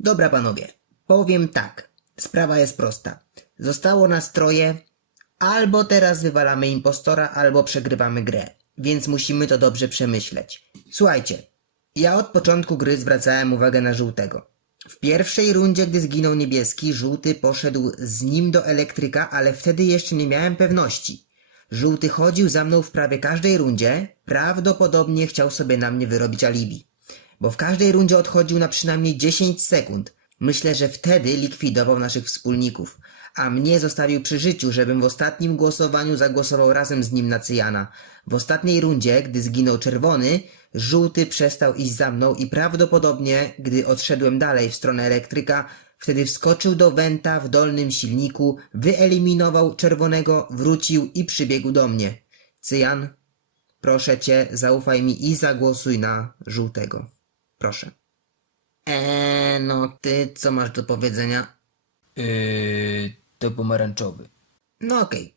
Dobra panowie, powiem tak. Sprawa jest prosta. Zostało nas troje, albo teraz wywalamy impostora, albo przegrywamy grę. Więc musimy to dobrze przemyśleć. Słuchajcie, ja od początku gry zwracałem uwagę na żółtego. W pierwszej rundzie, gdy zginął niebieski, żółty poszedł z nim do elektryka, ale wtedy jeszcze nie miałem pewności. Żółty chodził za mną w prawie każdej rundzie, prawdopodobnie chciał sobie na mnie wyrobić alibi. Bo w każdej rundzie odchodził na przynajmniej 10 sekund. Myślę, że wtedy likwidował naszych wspólników, a mnie zostawił przy życiu, żebym w ostatnim głosowaniu zagłosował razem z nim na Cyjana. W ostatniej rundzie, gdy zginął czerwony, żółty przestał iść za mną i prawdopodobnie, gdy odszedłem dalej w stronę elektryka, wtedy wskoczył do wenta w dolnym silniku, wyeliminował czerwonego, wrócił i przybiegł do mnie. Cyjan, proszę cię, zaufaj mi i zagłosuj na żółtego. Proszę. Eee, no ty co masz do powiedzenia? Yy, to pomarańczowy. No okej.